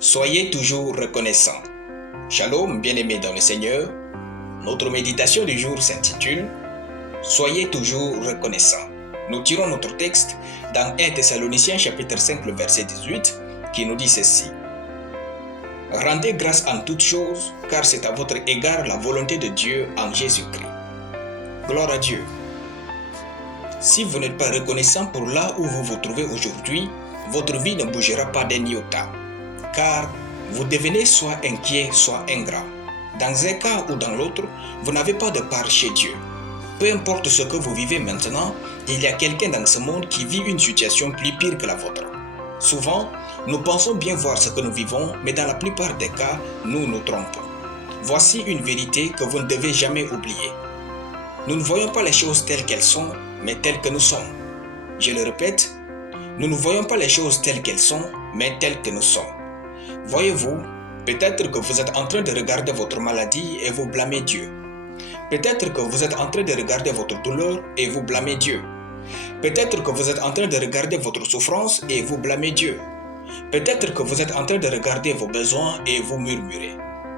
Soyez toujours reconnaissants. Shalom, bien-aimés dans le Seigneur. Notre méditation du jour s'intitule « Soyez toujours reconnaissants ». Nous tirons notre texte dans 1 Thessaloniciens chapitre 5, le verset 18, qui nous dit ceci. « Rendez grâce en toutes choses, car c'est à votre égard la volonté de Dieu en Jésus-Christ. » Gloire à Dieu. Si vous n'êtes pas reconnaissant pour là où vous vous trouvez aujourd'hui, votre vie ne bougera pas d'un iota, car vous devenez soit inquiet, soit ingrat. Dans un cas ou dans l'autre, vous n'avez pas de part chez Dieu. Peu importe ce que vous vivez maintenant, il y a quelqu'un dans ce monde qui vit une situation plus pire que la vôtre. Souvent, nous pensons bien voir ce que nous vivons, mais dans la plupart des cas, nous nous trompons. Voici une vérité que vous ne devez jamais oublier. Nous ne voyons pas les choses telles qu'elles sont, mais telles que nous sommes. Je le répète, nous ne voyons pas les choses telles qu'elles sont, mais telles que nous sommes. Voyez-vous, peut-être que vous êtes en train de regarder votre maladie et vous blâmez Dieu. Peut-être que vous êtes en train de regarder votre douleur et vous blâmez Dieu. Peut-être que vous êtes en train de regarder votre souffrance et vous blâmez Dieu. Peut-être que vous êtes en train de regarder vos besoins et vous murmurez.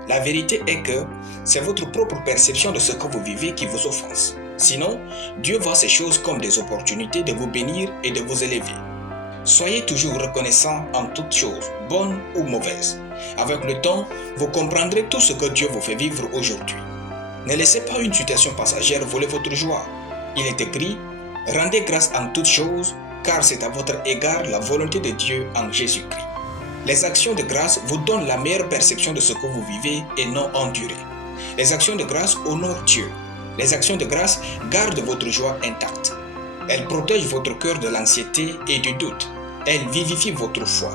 La vérité est que c'est votre propre perception de ce que vous vivez qui vous offense. Sinon, Dieu voit ces choses comme des opportunités de vous bénir et de vous élever. Soyez toujours reconnaissants en toutes choses, bonnes ou mauvaises. Avec le temps, vous comprendrez tout ce que Dieu vous fait vivre aujourd'hui. Ne laissez pas une situation passagère voler votre joie. Il est écrit, « Rendez grâce en toutes choses, car c'est à votre égard la volonté de Dieu en Jésus-Christ. » Les actions de grâce vous donnent la meilleure perception de ce que vous vivez et non endurez. Les actions de grâce honorent Dieu. Les actions de grâce gardent votre joie intacte. Elles protègent votre cœur de l'anxiété et du doute. Elles vivifient votre foi.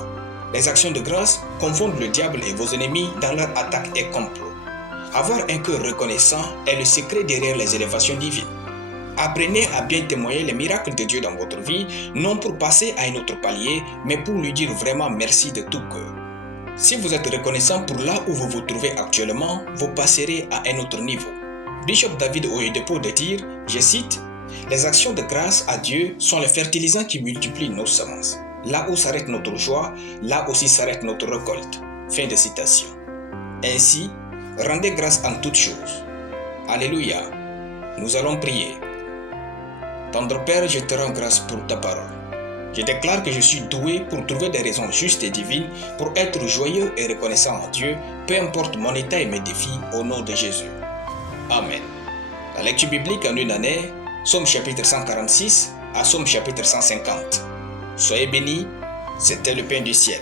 Les actions de grâce confondent le diable et vos ennemis dans leur attaque et complot. Avoir un cœur reconnaissant est le secret derrière les élévations divines. Apprenez à bien témoigner les miracles de Dieu dans votre vie, non pour passer à un autre palier, mais pour lui dire vraiment merci de tout cœur. Si vous êtes reconnaissant pour là où vous vous trouvez actuellement, vous passerez à un autre niveau. Bishop David Oyedepo de dire, je cite, « Les actions de grâce à Dieu sont les fertilisants qui multiplient nos semences. Là où s'arrête notre joie, là aussi s'arrête notre récolte. » Fin de citation. Ainsi, rendez grâce en toutes choses. Alléluia. Nous allons prier. Tendre Père, je te rends grâce pour ta parole. Je déclare que je suis doué pour trouver des raisons justes et divines pour être joyeux et reconnaissant à Dieu, peu importe mon état et mes défis, au nom de Jésus. Amen. La lecture biblique en une année, Psaume chapitre 146 à Psaume chapitre 150. Soyez bénis, c'était le pain du ciel.